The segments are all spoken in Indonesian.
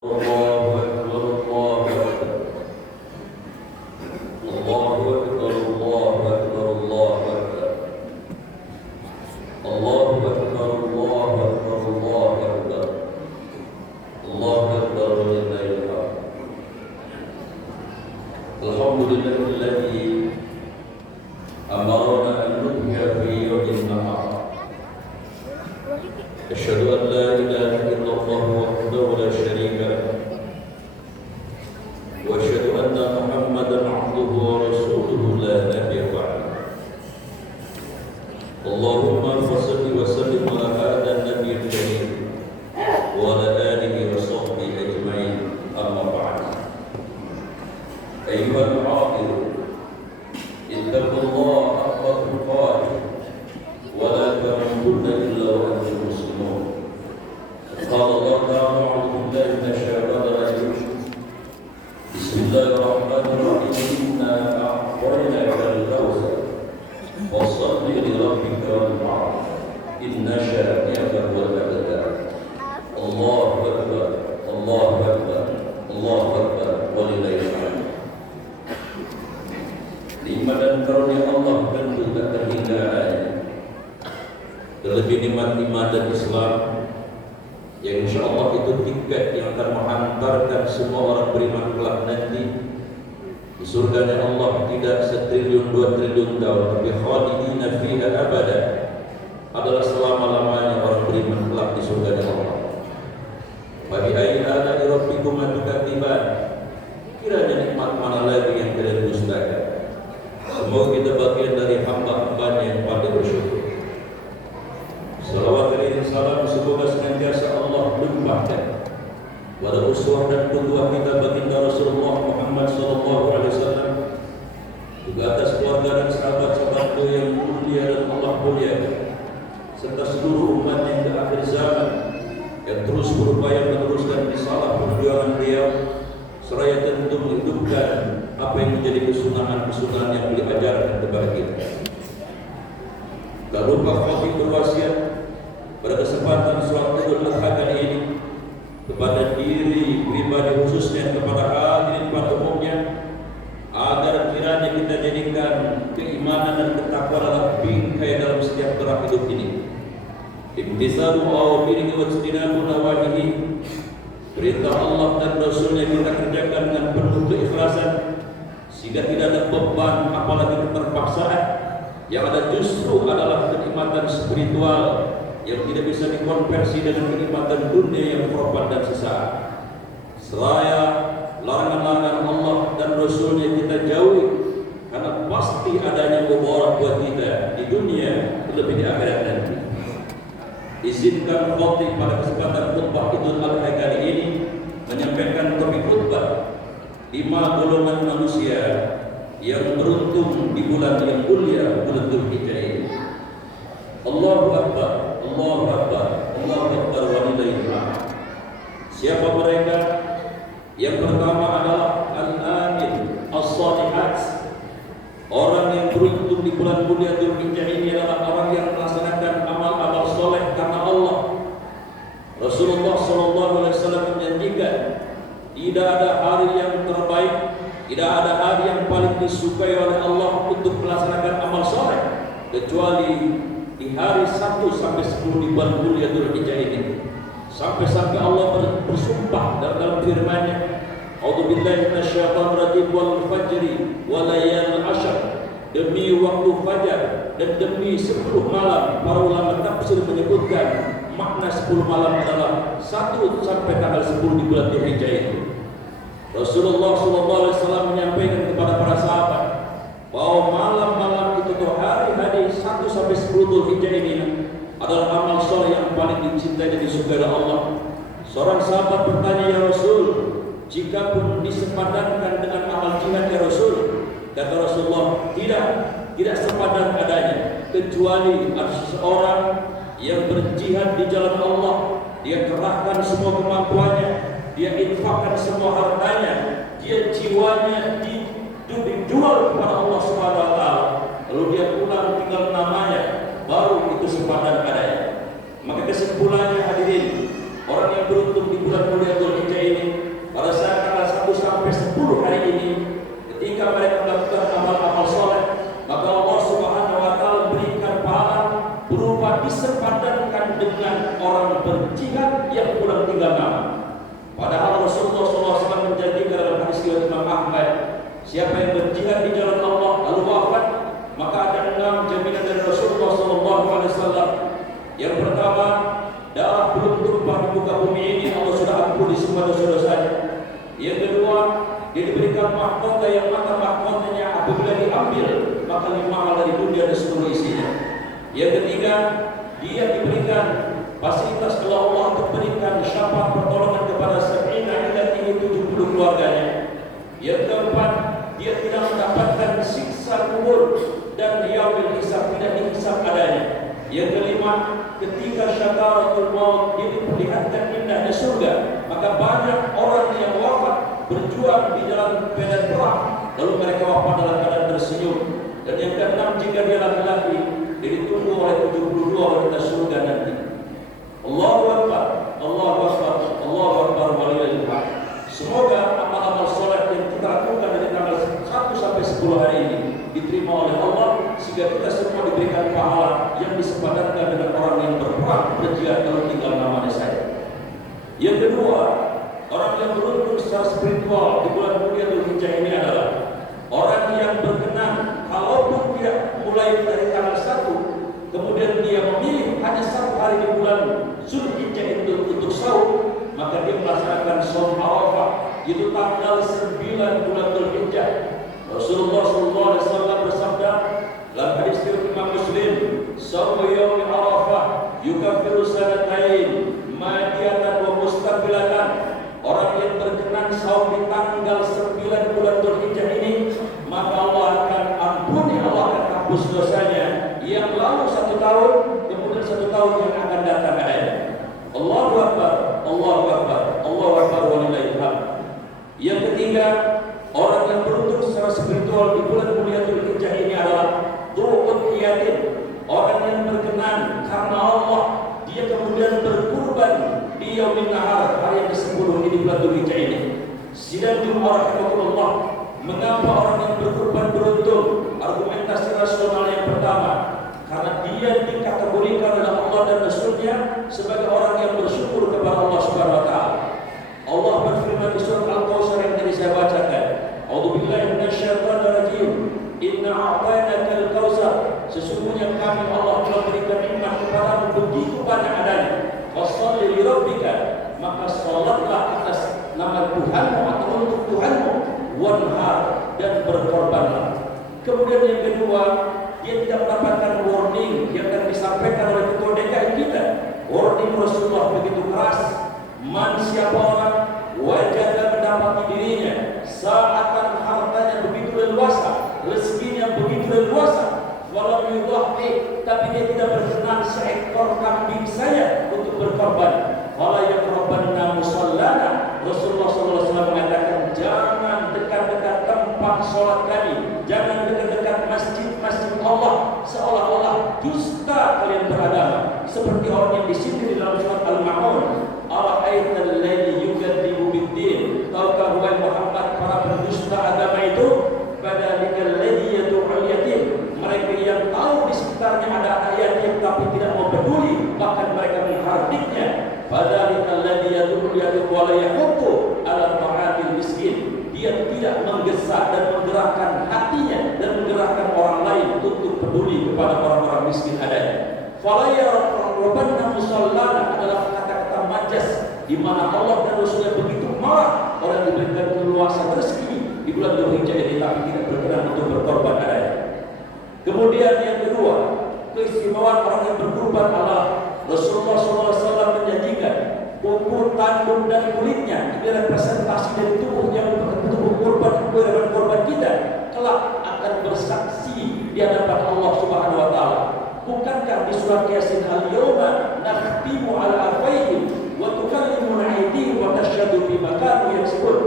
الله أكبر الله أكبر الله أكبر الله أكبر الله أكبر الله أكبر الله أكبر الله أكبر الله أكبر ولله الحمد. الحمد لله الذي أمرنا أن نضحي في يوم النهار. أشهد أن لا إله إلا الله وحده لا شريك له وأشهد أن محمدا عبده ورسوله لا نبي بعده. اللهم صل وسلم على هذا النبي الكريم وعلى آله وصحبه أجمعين. أما بعد، أيها العاقل اتقوا الله حق تقاته ولا تموتن إلا وأنتم مسلمون. قال الله تعالى: أعوذ بالله من الشيطان الرجيم. بسم الله الرحمن الرحيم. إنا أعطيناك الكوثر فصل لربك وانحر إن شانئك هو الأبتر. الله أكبر الله أكبر الله أكبر ولله الحمد. Nikmat dan karunia Allah tentu tak terhinggai. Terlebih nikmat iman dan Islam yang insya Allah itu tiket yang akan menghantarkan semua orang beriman kelak nanti di surganya Allah, tidak 1 triliun 2 triliun tahun, tapi khalidina fiha abada, adalah selama-lamanya orang beriman kelak di surganya Allah. Bagi ayat ala rabbikum tukadziban, kiranya nikmat mana lagi yang kalian dustakan. Semoga kita bagian dari hamba-hambanya yang paling bersyukur. Salawat dan salam semoga senantiasa Allah limpahkan pada uswah dan qudwah kita baginda Rasulullah Muhammad sallallahu alaihi wasallam, juga atas keluarga dan sahabat-sahabatnya yang mulia dan Allah muliakan, serta seluruh umat yang ke akhir zaman yang terus berupaya meneruskan risalah perjuangan beliau, seraya tentu menghidupkan apa yang menjadi kesunahan-kesunahan yang beliau ajarkan kepada kita. Tak lupa khatib berwasiat pada kesempatan sholat Idul Adha kali ini kepada diri pribadi khususnya kepada hadirin pada umumnya, agar kiranya kita jadikan keimanan dan ketakwaan adalah bingkai dalam setiap gerak hidup ini. Imtisalu awamirihi wa ijtinabu nawahihi, perintah Allah dan Rasulnya kita kerjakan dengan penuh keikhlasan, sehingga tidak ada beban apalagi keterpaksaan. Yang ada justru adalah kenikmatan spiritual yang tidak bisa dikonversi dengan kenikmatan dunia yang korban dan sesaat. Seraya larangan-larangan Allah dan Rasulnya kita jauhi, karena pasti adanya mudarat buat kita di dunia terlebih di akhirat nanti. Izinkan khatib pada kesempatan khutbah Idul Adha kali ini menyampaikan topik khutbah 5 golongan manusia yang beruntung di bulan yang mulia, bulan Dzulhijjah ini. Allahu Akbar, Allahu Akbar, Allahu Akbar walillahil hamd. Siapa mereka? Yang pertama adalah al-amin as-salihat. Orang yang beruntung di bulan mulia Dzulhijjah ini adalah orang yang melaksanakan amal-amal soleh karena Allah. Rasulullah sallallahu alaihi wasallam menjanjikan tidak ada hari yang terbaik, tidak ada hari yang paling disukai oleh Allah untuk melaksanakan amal soleh kecuali di hari 1 sampai 10 di bulan mulia Dzulhijjah ini. Sampai-sampai Allah bersumpah dalam firman-Nya, A'udzubillahi minasyaitonir rajim, wal fajri wa layalin 'ashr, demi waktu fajar dan demi 10 malam. Para ulama tafsir menyebutkan makna 10 malam adalah 1 sampai tanggal 10 di bulan Dzulhijjah itu. Rasulullah SAW menyampaikan kepada para sahabat bahwa malam-malam itu atau hari-hari 1 sampai 10 Dzulhijjah ini adalah amal soleh yang paling dicintai dan disukai oleh Allah. Seorang sahabat bertanya, "Ya Rasul, jika pun disepadankan dengan amal jihad ya Rasul?" Kata Rasulullah, tidak sepadan adanya, kecuali ada seseorang yang berjihad di jalan Allah, dia kerahkan semua kemampuannya, dia infakkan semua hartanya, dia jiwanya dijual kepada Allah Subhanahu wa taala, lalu dia pulang tinggal namanya, baru itu sepadan adanya. Maka kesimpulannya hadirin, orang yang beruntung di bulan mulia Dzulhijjah ini Padahal Rasulullah SAW menjanjikan dalam hadis riwayat Imam Ahmad, siapa yang berjihad di jalan Allah lalu wafat, maka ada 6 jaminan dari Rasulullah SAW. Yang pertama, darah belum tumpah di muka bumi ini, Allah sudah ampuni semua dosa-dosanya. Yang kedua, dia diberikan mahkota yang maka mahkotanya apabila diambil maka lebih mahal dari dunia dan seluruh isinya. Yang ketiga, dia diberikan fasilitas oleh Allah untuk berikan syafaat pertolongan kepada 70 keluarganya. Yang keempat, dia tidak mendapatkan siksa kubur dan yaumul hisab, tidak dihisab adanya. Yang kelima, ketika syakaratul maut dia diperlihatkan indahnya surga, maka banyak orang yang wafat berjuang di jalan medan perang, lalu mereka wafat dalam keadaan tersenyum. Dan yang keenam, jika dia laki-laki, dia ditunggu oleh 72 wanita surga nanti. Allahu Akbar, Allahu Akbar, Allahu Akbar walillahil hamd. Semoga amal-amal saleh yang kita lakukan dari tanggal 1 sampai 10 hari ini diterima oleh Allah, sehingga kita semua diberikan pahala yang disepadankan dengan orang yang berperang berjihad kalau tinggal namanya saya. Yang kedua, orang yang beruntung secara spiritual di bulan mulia Dzulhijjah ini adalah orang yang berkenan, kalaupun tidak mulai dari tanggal 1, kemudian dia memilih hanya 1 hari di bulan Dzulhijjah itu untuk sahur, maka dia melaksanakan shaum Arafah, itu tanggal 9 bulan Dzulhijjah. Rasulullah SAW bersabda dalam hadis riwayat Imam Muslim, "Shaum yaum Arafah yukaffiru sanatain madiyatan wa mustaqbilatan." Orang yang berkenan saum di tanggal 9 bulan Dzulhijjah ini, maka Allah akan ampuni, Allah akan hapus dosanya yang lalu 1 tahun, kemudian 1 tahun yang akan datang adanya. Allahu Akbar, Allahu Akbar, Allahu Akbar walillahil hamd. Yang ketiga, orang yang beruntung secara spiritual di bulan mulia Dzulhijjah ini adalah Dzul Qiyatin, orang yang berkenan karena Allah, dia kemudian berkurban di Yaumin Nahar, hari yang ke-10 ini di bulan Dzulhijjah ini. Sidang Jum'ah rahimahullah, mengapa orang yang berkurban beruntung? Argumentasi rasional yang pertama, karena dia dikategorikan oleh Allah dan Rasulnya sebagai orang yang bersyukur kepada Allah Subhanahu wa taala. Allah berfirman di surat Al-Kautsar yang tadi saya bacakan, "A'udzubillahi minasyaitonir rajim. Inna a'tainakal kautsar." Sesungguhnya kami Allah telah berikan nikmat kepadamu begitu banyak adanya. Fasholli li rabbika, maka salatlah atas nama Tuhanmu atau untuk Tuhanmu, wanhar, dan berkorbanlah. Kemudian yang kedua, dia tidak mendapatkan warning yang akan disampaikan oleh ketua DKI kita. Warning Rasulullah begitu keras. Man, siapa orang wajah mendapati dirinya saatan hartanya begitu leluasa, rezekinya begitu leluasa, walau yudhhi, tapi dia tidak berkenan seekor kambing saja untuk berkorban. Wala yaqrabanna musallana. Rasulullah SAW mengatakan, jangan dekat-dekat tempat sholat kami, jangan dekat-dekat masjid-masjid Allah, seolah-olah dusta kalian beragama. Seperti orang yang disini di dalam surat Al-Ma'un, "Ara'aital ladzi yukadzibu bid-din." Tahukah wahai Muhammad para pendusta agama itu? Fadzalikal ladzi yad'ul yatim. Mereka yang tahu di sekitarnya ada anak yatim tapi tidak mau peduli, bahkan mereka menghardiknya. Fadzalikal ladzi yad'ul yatim wa la yahuddu 'ala ta'amil miskin. Dia tidak menggesa dan menggerakkan hatinya dan menggerakkan orang lain untuk peduli kepada orang-orang miskin adanya. Fala yaqrabanna musallana adalah kata-kata majas di mana Allah dan Rasulnya begitu marah orang yang diberikan keluasan rezeki di bulan Dzulhijjah ini tapi tidak berkenan untuk berkorban adanya. Kemudian yang kedua, keistimewaan orang yang berkorban adalah Rasulullah SAW menjanjikan kuku, tanduk, dan kulitnya ini representasi dari tubuh yang tubuh korban kita kelak akan bersaksi di hadapan Allah Subhanahu wa taala. Bukankah di surat Yasin, "Al-yawma nakhtimu 'ala afwahihim wa tukallimuna aydihim wa tashhadu bima kanu yaksubun."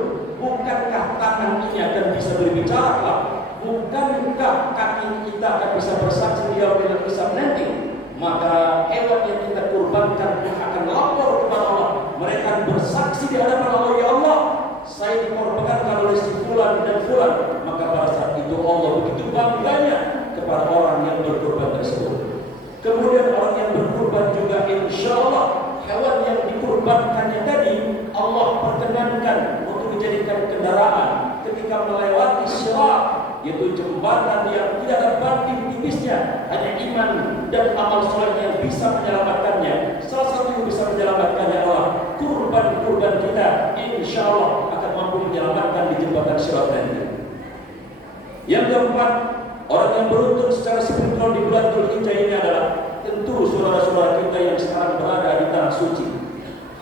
Bukankah tangan ini akan bisa berbicara? Bukankah kaki kita akan bisa bersaksi di yaumil hisab nanti? Maka hewan yang kita kurbankan akan lapor kepada Allah. Mereka akan bersaksi di hadapan Allah, "Ya Allah, saya dikorbankan oleh si fulan dan fulan." Maka pada saat itu Allah begitu bangganya kepada orang yang berkorban tersebut. Kemudian orang yang berkorban juga diringankan untuk dijadikan kendaraan ketika melewati sirat, yaitu jembatan yang tidak ada banding tipisnya, hanya iman dan amal soleh yang bisa menyelamatkannya. Salah satu yang bisa menyelamatkannya adalah kurban-kurban kita, insya Allah akan mampu menyelamatkan di jembatan sirat nanti. Yang keempat, orang yang beruntung secara spiritual di bulan Dzulhijjah ini adalah tentu saudara-saudara kita yang sekarang berada di tanah suci.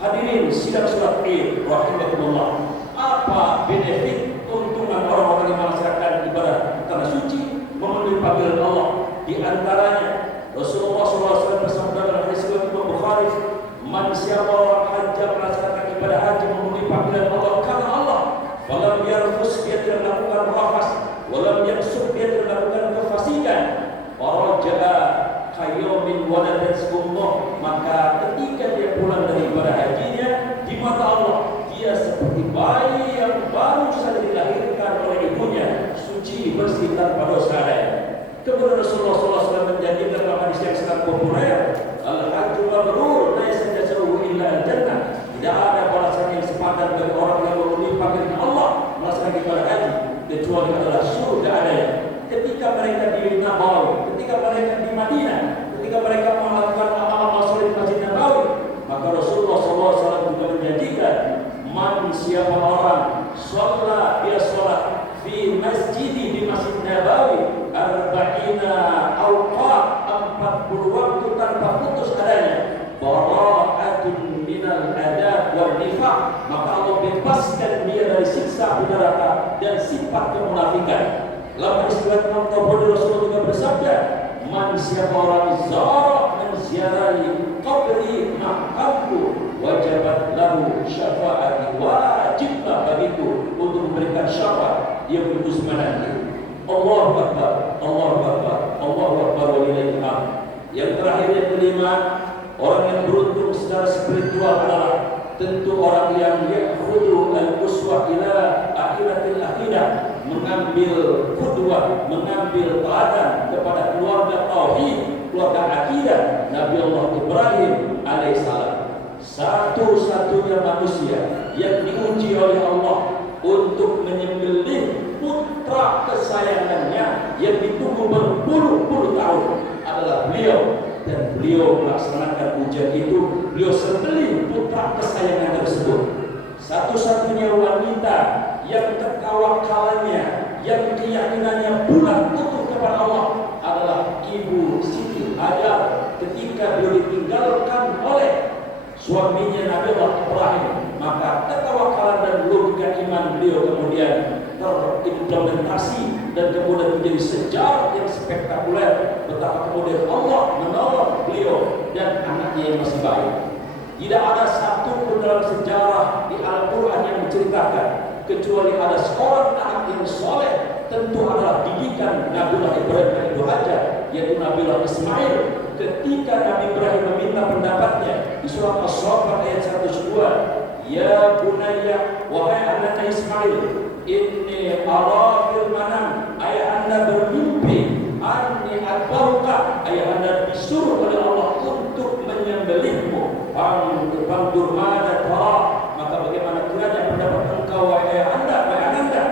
Hadirin sidang surat Id rahimakumullah. Apa benefit keuntungan orang-orang yang melaksanakan ibadah tanah suci memenuhi panggilan Allah? Di antaranya Rasulullah SAW bersabda dalam hadis riwayat Imam Bukhari, "Man siapa orang haji melaksanakan ibadah haji memenuhi panggilan Allah karena Allah, falam yarfus, dia tidak melakukan rafas, walam yafsuk, dia tidak melakukan kefasikan, faraja'a kayaumin waladatkumullah, maka ketika dia pulang dari ibadah hajinya, di mata Allah dia seperti bayi yang baru saja dilahirkan oleh ibunya, suci bersih tanpa dosa adanya." Kemudian Rasulullah SAW menjanjikan dalam hadis yang sangat populer, "Al-hajju mabrur, laisa jazaa'uhu illa al-jannah." Tidak ada balasan yang sepadan bagi orang yang memenuhi panggilan Allah melaksanakan ibadah haji kecuali adalah surga adanya. Ketika mereka di Nabawi, ketika mereka di Madinah, ketika mereka melakukan amal-amal soleh di Masjid Nabawi, maka Rasulullah SAW juga menjanjikan, "Man siapa orang sholat, dia sholat fi masjidi, di Masjid Nabawi, arba'ina awqat, 40 waktu tanpa putus adanya, bara'atun minal adab wal nifaq, maka Allah bebaskan dia dari siksa api neraka dan sifat kemunafikan." Dalam hadis riwayat Imam Tabari, Rasulullah juga bersabda, "Man siapa orang zara menziarahi qabri makamku, wajibat lahu syafaati, wajiblah bagiku untuk memberikan syafaat dia berdusta nanti." Allahu Akbar, Allahu Akbar, Allahu Akbar walillahil hamd. Yang terakhir, yang kelima, orang yang beruntung secara spiritual adalah tentu orang yang ya'khudhu al-uswah ila akhiratil akhidah, mengambil qudwah, mengambil teladan kepada keluarga tauhid, keluarga akidah Nabi Allah Ibrahim alaihissalam. Satu-satunya manusia yang diuji oleh Allah untuk menyembelih putra kesayangannya yang ditunggu berpuluh-puluh tahun adalah beliau, dan beliau melaksanakan ujian itu. Beliau sembelih putra kesayangan tersebut. Satu-satunya wanita yang ketawakalannya, yang keyakinannya bulat utuh kepada Allah adalah Ibu Siti Hajar ketika beliau ditinggalkan oleh suaminya Nabi Allah Ibrahim. Maka ketawakalan dan logika iman beliau kemudian terimplementasi dan kemudian menjadi sejarah yang spektakuler betapa kemudian Allah menolong beliau dan anaknya yang masih baik. Tidak ada satu pun dalam sejarah di Al-Quran yang menceritakan kecuali ada seorang anak yang soleh, tentu adalah didikan Nabiullah Ibrahim dan Ibu Hajar, yaitu Nabiullah Ismail. Ketika Nabi Ibrahim meminta pendapatnya di surat As-Saffat ayat 102, "Ya bunayya, wahai anak Ismail, inni ara fil manam, ayah anda bermimpi, anni atbauka, ayah anda disuruh oleh Allah untuk menyembelihmu, fandur mada tara, maka bagaimana kiranya pendapat engkau wahai anda, wahai ananda?"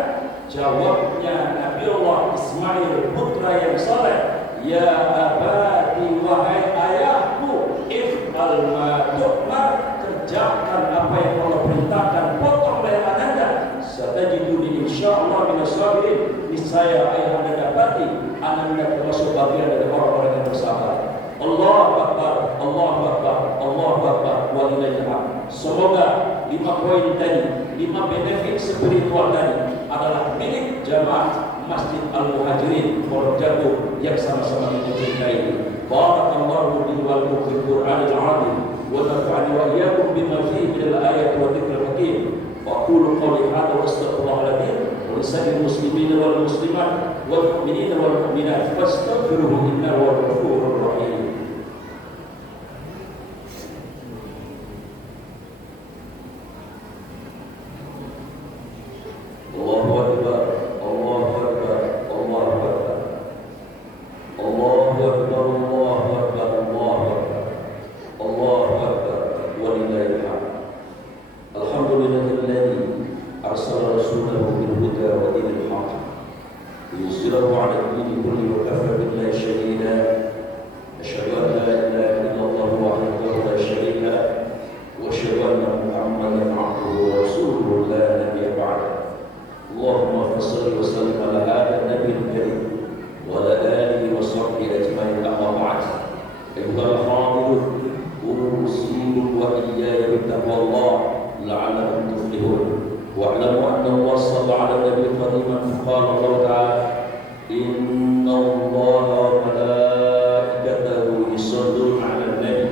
Jawabnya Nabi Allah Ismail, putra yang saleh, "Ya abadi, wahai ayahku, if'al ma tu'mar, kerjakan apa yang Allah perintahkan, potong leher anda, satajiduni insyaallah minas sabirin, niscaya ayah anda dapati anda termasuk bagian dari orang-orang yang bersabar." Allahu Akbar, Allahu Akbar, Allahu Akbar walillahil hamd. Semoga 5 poin tadi, 5 benefit spiritual tadi adalah milik jamaah Masjid Al-Muhajirin Pondok Jatuh yang sama-sama kita cintai. Barakallahu li wa lakum fil Qur'anil 'azim wa nafa'ani wa iyyakum bima fihi minal ayati wa dzikril hakim. Wa aqulu qawli hadza wa astaghfirullahal adzim wa lisa'il muslimina wal muslimat wal mu'minina wal mu'minat fastaghfiruhu innahu huwal ghafurur rahim. Alhamdulillahilladzi ليظهره على الدين كله وكفى بالله شهيدا. أشهد أن لا إله إلا الله وحده لا شريك له وأشهد أن محمدا عبده ورسوله لا نبي بعده. اللهم صل وسلم على هذا النبي الكريم وعلى آله وصحبه أجمعين. أما بعد، أيها الحاضرون، أوصيكم وإياي بتقوى الله لعلكم تفلحون. واعلموا أن الله صلى على النبي قديما فقال الله تعالى: إن الله وملائكته يصلون على النبي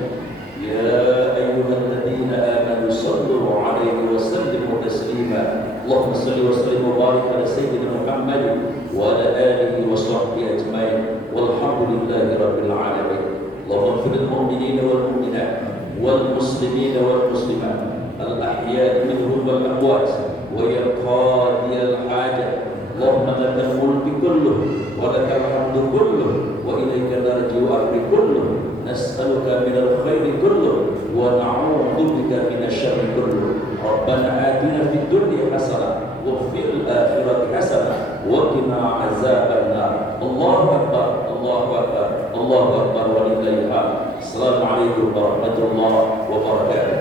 يا أيها الذين آمنوا صلوا عليه وسلموا تسليما. اللهم صل وسلم وبارك على سيدنا محمد وعلى آله وصحبه أجمعين والحمد لله رب العالمين. اللهم اغفر للمؤمنين والمؤمنات والمسلمين والمسلمات الأحياء منهم والأموات ويا قاضي الحاجة. اللهم لك الملك كله ولك الحمد كله وإليك نرجو الأمر كله. نسألك من الخير كله ونعوذ بك من الشر كله. ربنا آتنا في الدنيا حسنة وفي الآخرة حسنة وقنا عذاب النار. الله أكبر الله أكبر الله أكبر ولله الحمد. السلام عليكم ورحمة الله وبركاته.